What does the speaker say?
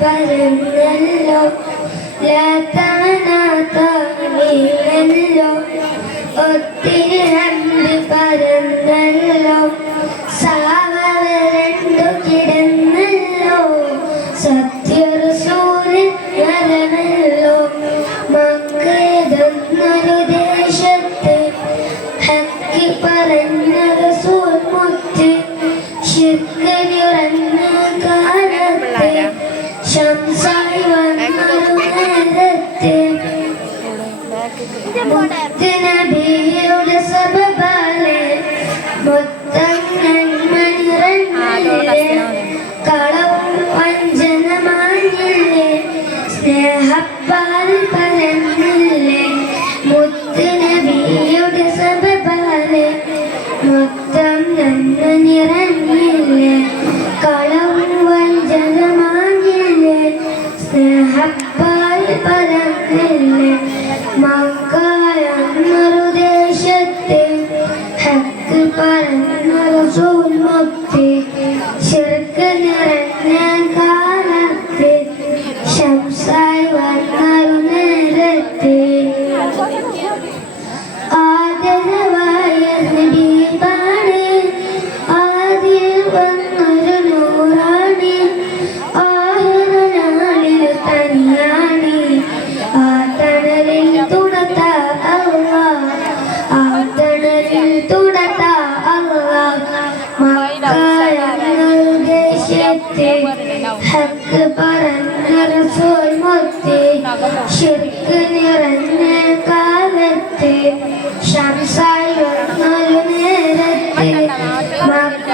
പരന്നല്ലോ വീണല്ലോ ഒത്തിരി ഹംദ് പരന്നല്ലോ സാവരണ്ടു കിടന്നല്ലോ സത്യറസൂല് വരണല്ലോ മക്കയെന്നൊരു ദേശത്ത് ഹക്കി പറഞ്ഞ റസൂൽ മുത്ത് ശിർക്ക് നിറഞ്ഞ കാലത്ത് ശംസായി വന്നൊരു നേരത്ത് മുത്ത് നബിയുടെ സബബാലെ മൊത്തം നന്മ നിറഞ്ഞില്ലേ കളവും വഞ്ചന മാഞ്ഞില്ലേ സ്നേഹപ്പാൽ പരന്നില്ലേ മുത്ത് നബിയുടെ സബബാലെ മൊത്തം നന്മ നിറഞ്ഞില്ലേ കളവും വഞ്ചന മാഞ്ഞില്ലേ സ്നേഹപ്പാൽ പരന്നില്ലേ മക്കയെന്നൊരു ദേശത്തെ ഹക്ക് പറഞ്ഞ റസൂൽ മുത്ത് ശിർക്ക് നിറഞ്ഞ കാലത്ത് ശംസായി വന്നൊരു നേരത്ത് ആദരവായ ഹബീബാണ് ആദിൽ വന്നൊരു നൂറാണ് ആഹിറനാളിൽ തനിയാണ് ആ തണലിൽ തുടത്ത അല്ലാഹ് ആ തണലിൽ തുടത്ത അല്ലാഹ് മക്കയെന്നൊരു ദേശത്തെ ഹക്ക് പറഞ്ഞ റസൂൽ മുത്ത് ശിർക്ക് നിറഞ്ഞ കാലത്ത് ശംസായി വന്നൊരു നേരത്ത് മക്ക